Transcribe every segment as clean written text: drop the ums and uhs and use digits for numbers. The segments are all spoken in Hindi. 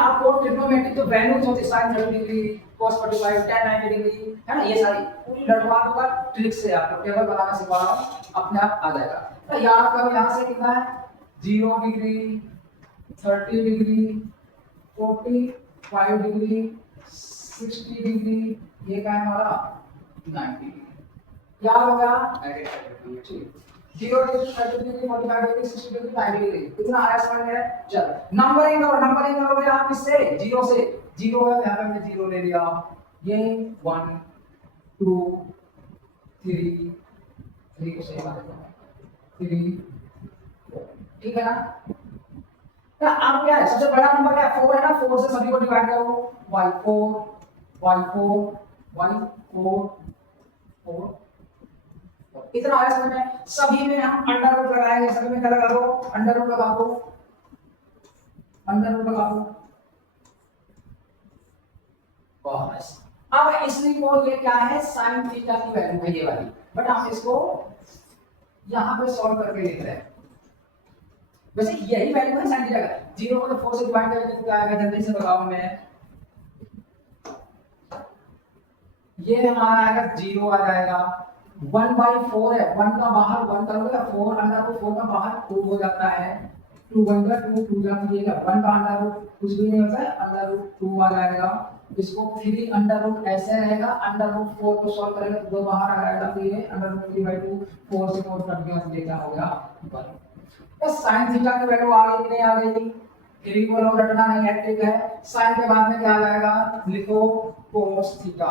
आपको ट्रिग्नोमेट्रिक जो वैल्यूज होती है sin 30 degree cos 45 tan 90 degree है ना, ये सारी पूरी लटवा दूंगा ट्रिक से। आपको टेबल बनाना सिखा रहा हूं, अपने आप आ जाएगा। तो याद करो यहां से कितना है 0 डिग्री 30 डिग्री 45 डिग्री 60 डिग्री, ये क्या है हमारा 90 डिग्री। याद हो गया? ठीक, 0 degree 30 degree 45 degree 60 degree 90 degree, इतना आया समझ में? चलो नंबरिंग करोगे आप इससे 0 से, 0 है यहाँ पे हमने 0 ले लिया, ये 1 2 3 3 को सही बात है 3 ठीक है ना। तो अब क्या है सबसे बड़ा नंबर क्या है 4 है ना, 4 से सभी को डिवाइड करो y4 y4 y4 4 इतना आया समझ में? सभी में हम अंडर रूट लगाएंगे, सभी में क्या लगा दो अंडर रूट लगा दो, अंडर रूट लगा दो बस। अब इसलिए को ये क्या है sin थीटा की वैल्यू है ये वाली, बट हम इसको यहां पे सॉल्व करके लिख रहे हैं। वैसे यही वैल्यू है sin थीटा का, 0 को 4 से डिवाइड करेंगे तो क्या आएगा जल्दी से बताओ मैं, ये हमारा आएगा 0 आ जाएगा, 1/4 है, 1 का बाहर 1 करोगे 4 अंडर रूट 4 का बाहर 2 हो जाता है, 2 1 का 2 2 का मिलेगा, 1 का अंडर रूट कुछ भी नहीं होता है, अंडर रूट 2 आ जाएगा। इसको 3 अंडर रूट ऐसे रहेगा, अंडर रूट 4 को सॉल्व करेंगे तो 2 बाहर आ जाएगा, तो ये अंडर रूट 3/2 4 से 4 कट गया तो ये क्या हो गया 1। बस sin थीटा की वैल्यू आ गई कि नहीं आ गई? 3 को लोग रटना नहीं है, ठीक है। sin के बाद में क्या आ जाएगा लिखो cos थीटा,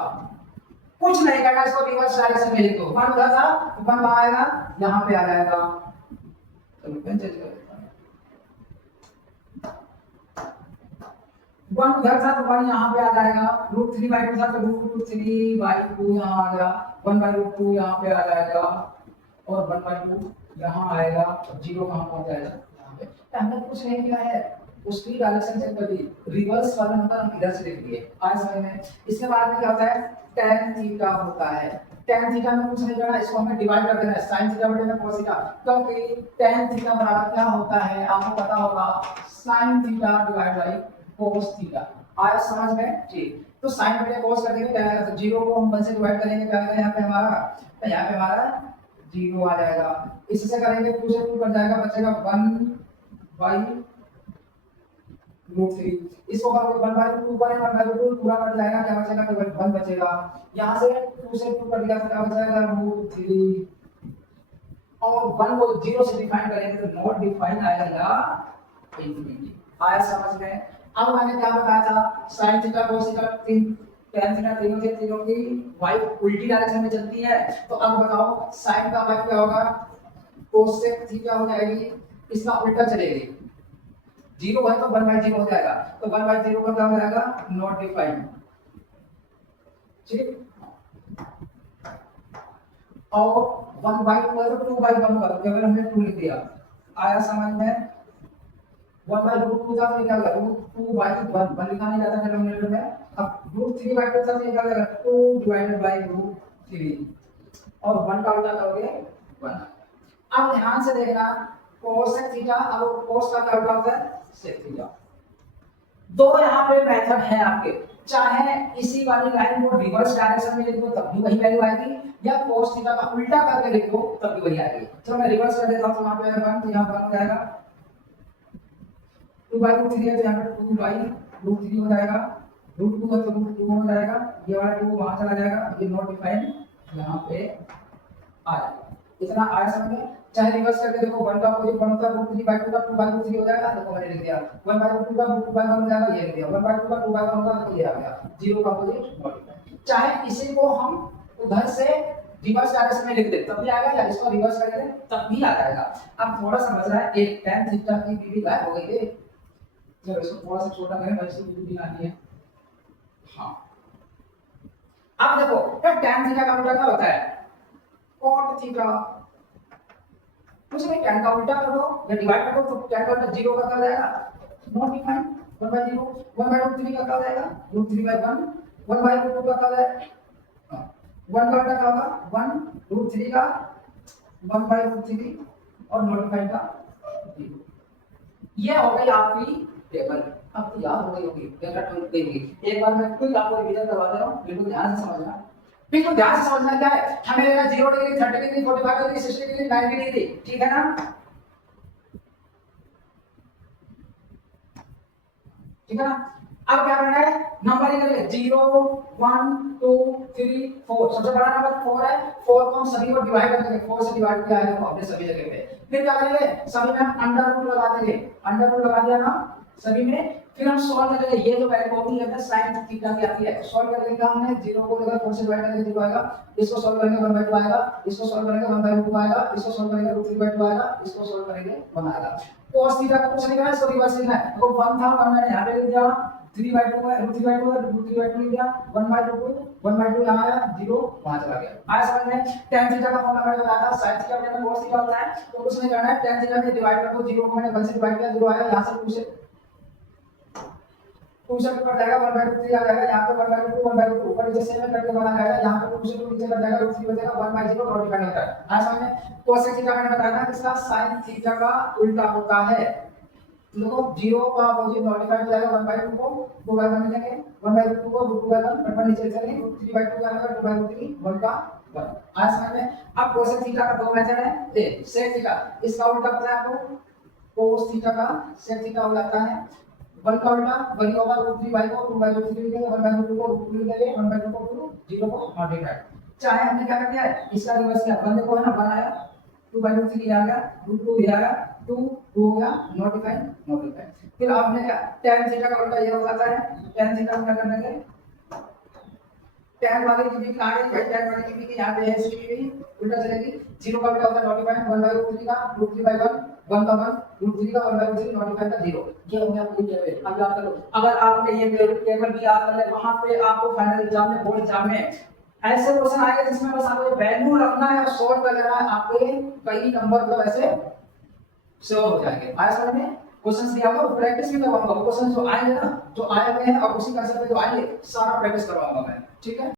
कुछ नहीं करना, इसको रिवर्स डायरेक्शन में लिखो, 1 उधर था 1 आएगा यहां पे आ जाएगा, चलो पेन चेंज कर देता हूं, 1 उधर था तो 1 यहां पे आ जाएगा, √3/2 था तो √3/2 यहां आ गया, 1/√2 यहां पे आ जाएगा और 1/2 यहां आएगा, 0 कहां पहुंच जाएगा यहां पे। तो हमने कुछ नहीं किया है, उसकी डायरेक्शन चेक कर दी, रिवर्स वाला नंबर हम इधर से लिख दिए, आज समझ में। इसके बाद में क्या होता है tan थीटा होता है, tan थीटा में कुछ नहीं करना, इसको हमें डिवाइड कर देना है sin थीटा बटे में cos थीटा, क्योंकि tan थीटा बराबर क्या होता है आपको पता होगा sin theta divide by cos theta. आया समझ में? ठीक, तो sin बटे cos कर देंगे क्या आएगा, तो 0 को हम 1 से डिवाइड करेंगे क्या आएगा यहां पे हमारा, तो यहां पे हमारा 0 आ जाएगा, इससे करेंगे 2 से 2 कट जाएगा, बचेगा 1/√3, इसको करोगे 1/2 1/2 पूरा कट जाएगा, क्या बचेगा केवल 1 बचेगा, यहां से 2 से 2 कट गया तो क्या बचेगा √3 और 1 को 0 से डिफाइन करेंगे तो नॉट डिफाइन आएगा या इंफिनिटी। आया समझ में? अब मैंने क्या बताया था sin theta cos theta tan theta तीनों थे, तीनों की y उल्टी डायरेक्शन में चलती है, तो अब बताओ sin का y क्या होगा cos थीटा हो जाएगी, इसका उल्टा चलेगी, 0 है तो 1/0 हो जाएगा, तो 1/0 का क्या हो जाएगा नॉट डिफाइंड, ठीक। और 1/2 है तो 2/1 होगा, तो केवल हमने 2 लिख दिया। आया समझ में? 1/√2 था तो क्या होगा √2/1 1 लिखा नहीं जाता डिनोमिनेटर में, अब √3/2 था तो क्या हो जाएगा 2/√3 और 1 का उल्टा करोगे 1। अब ध्यान से देखना cos थीटा, अब cos का क्या उल्टा होता है sec थीटा। दो यहाँ पे मेथड है आपके, चाहे इसी वाली लाइन को रिवर्स डायरेक्शन में लिख दो तब भी वही वैल्यू आएगी, या cos थीटा का उल्टा करके लिख दो तब भी वही आएगी। चलो मैं रिवर्स कर देता हूं, तो यहाँ पे 1 तो यहाँ 1 हो जाएगा, 2/√3 है तो यहाँ पे 2/√3 हो जाएगा, √2 है तो √2 हो जाएगा, ये वाला 2 वहां चला जाएगा, ये नॉट डिफाइंड यहाँ पे आ जाएगा। इतना आया समझ में? चाहे रिवर्स करके देखो 1 का अपोजिट 1 होता है √3/2 का 2/3 हो जाएगा, देखो मैंने लिख दिया 1/2 का 2/1 हो जाएगा, ये लिख दिया 1/2 का 2/1 होगा तो ये आ गया, 0 का अपोजिट मल्टीप्लाई। चाहे इसी को हम उधर से रिवर्स डायरेक्शन में लिख दे तब भी आएगा, या इसको रिवर्स कर दे तब भी आ जाएगा। अब थोड़ा सा बच रहा है, एक tan थीटा की बीवी गायब हो गई है, चलो इसको थोड़ा सा छोटा करें, वैसे बीवी लानी है। हां अब देखो tan थीटा का उल्टा क्या होता है cot थीटा, कुछ नहीं tan का उल्टा कर दो या डिवाइड कर दो तो tan का उल्टा 0 का क्या हो जाएगा नॉट डिफाइंड 1/0, 1/√3 का क्या हो जाएगा √3/1, 1/√2 का क्या हो जाएगा 1 का उल्टा क्या होगा 1√3 का 1/√3 और नॉट डिफाइंड का 0। ये हो गई आपकी टेबल। अब तो याद हो गई होगी, रट गई होगी। एक बार मैं क्विक आपको रिवीजन करवा दे रहा हूँ, बिल्कुल ध्यान से समझना। बिल्कुल ध्यान से समझना क्या है, हमें लेना 0 degree, 30 degree, 45 degree, 60 degree, 90 degree, ठीक है ना? ठीक है ना? अब क्या करना है, नंबर लिख ले 0 1 2 3 4, सबसे बड़ा नंबर 4 है, 4 को हम सभी को डिवाइड कर देंगे, 4 से डिवाइड किया है देखो अपने सभी जगह पे। फिर क्या करेंगे, सभी में हम अंडर रूट लगा देंगे, अंडर रूट लगा दिया ना सभी में। फिर हम सॉल्व करेंगे, ये जो वैल्यू होती है sin थीटा की आती है, सॉल्व करेंगे क्या हमने, 0 को अगर 4 से डिवाइड करेंगे 0 आएगा, इसको सॉल्व करेंगे 1/2 आएगा, इसको सॉल्व करेंगे 1/2 आएगा, इसको सॉल्व करेंगे √3/2 आएगा, इसको सॉल्व करेंगे 1 आएगा। cos थीटा को कुछ नहीं करना है, इसको रिवर्स लिखना है। देखो 1 था, 1 मैंने यहां पे लिख दिया, 3/2 है, √3/2 है, √3/2 लिख दिया, 1/2, 1/2 यहां आया, 0 वहां चला गया। आया समझ में? tan थीटा का फॉर्मूला मैंने बताया था, sin थीटा बराबर cos थीटा होता है, तो कुछ नहीं करना है, tan थीटा से डिवाइड कर दो, 0 को मैंने 1 से डिवाइड किया, 0 आया, यहां से 2 से 2 से कट जाएगा, 1/3 आ जाएगा, यहाँ पे 1/2, 1/2 ऊपर नीचे सेम में करके बना जाएगा, यहाँ पे 2 से 2 नीचे कट जाएगा, √3 बचेगा, 1/0 नॉट डिफाइंड होता है। आया समझ में? cos थीटा मैंने बताया था किसका, sin थीटा का उल्टा होता है। देखो 0 का अपोजिट मल्टीप्लाई हो जाएगा, 1/2 को 2/1 लिखेंगे, 1/2 को √2/1, बट नीचे चलेंगे, √3/2 आ जाएगा, 2/3 1 का 1। आया समझ में? अब cos थीटा का दो मेथड है, ए sec थीटा, इसका उल्टा पता है आपको, cos थीटा का sec थीटा हो जाता है 1 का उल्टा, वही होगा √3/2 को 2/3 लिखेंगे, 1/2 को √2 लिखेंगे, 1/2 को 0 को मल्टीप्लाई। चाहे हमने क्या कर दिया है, इसका रिवर्स किया, 1 देखो है ना, 1 आया, 2/3 आ गया, √2 आ गया, 2 हो गया, मल्टीप्लाई। फिर आपने क्या, tan थीटा का उल्टा ये हो जाता है, tan थीटा को क्या कर देंगे, tan वाले की भी कहां है भाई, tan वाले की भी यहां पे है, इसकी भी उल्टा चलेगी, 0 का उल्टा होता है मल्टीप्लाई, 1/3 का √3/1, 1 का 1, √3 का 1/3 मल्टीप्लाई का 0। ये हो गया आपकी टेबल। अब याद करो, अगर आपने ये टेबल भी याद कर ले, वहां पे आपको फाइनल एग्जाम में, बोर्ड एग्जाम में ऐसे क्वेश्चन आएगा जिसमें बस आपको वैल्यू रखना है और सॉल्व कर लेना है, आपके कई नंबर मतलब ऐसे सेव हो जाएंगे। आया समझ में? क्वेश्चंस दिया होगा, प्रैक्टिस भी करवाऊंगा, क्वेश्चन जो आएंगे ना, जो आए हुए हैं और उसी कंसेप्ट पे जो आएंगे, सारा प्रैक्टिस करवाऊंगा मैं, ठीक है।